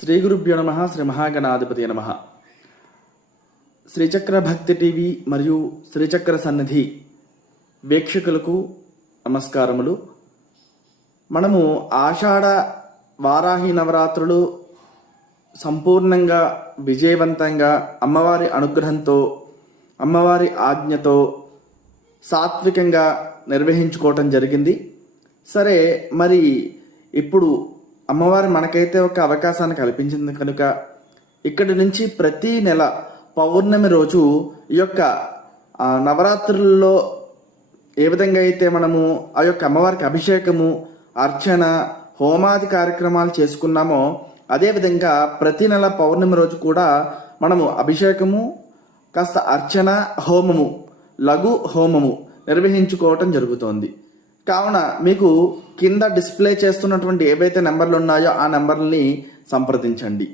శ్రీ గురుభ్యో నమః. శ్రీ మహాగణాధిపతి నమః. శ్రీచక్ర భక్తి టీవీ మరియు శ్రీచక్ర సన్నిధి వీక్షకులకు నమస్కారములు. మనము ఆషాఢ వారాహి నవరాత్రులు సంపూర్ణంగా విజయవంతంగా అమ్మవారి అనుగ్రహంతో అమ్మవారి ఆజ్ఞతో సాత్వికంగా నిర్వహించుకోవటం జరిగింది. సరే, మరి ఇప్పుడు అమ్మవారు మనకైతే ఒక అవకాశాన్ని కల్పించింది కనుక ఇక్కడి నుంచి ప్రతి నెల పౌర్ణమి రోజు ఈ యొక్క నవరాత్రుల్లో ఏ విధంగా అయితే మనము ఆ యొక్క అమ్మవారికి అభిషేకము, అర్చన, హోమాది కార్యక్రమాలు చేసుకున్నామో అదేవిధంగా ప్రతి నెల పౌర్ణమి రోజు కూడా మనము అభిషేకము, కాస్త అర్చన, హోమము, లఘు హోమము నిర్వహించుకోవటం జరుగుతోంది. కావున మీకు కింద డిస్ప్లే చేస్తున్నటువంటి ఏవైతే నెంబర్లు ఉన్నాయో ఆ నెంబర్లని సంప్రదించండి.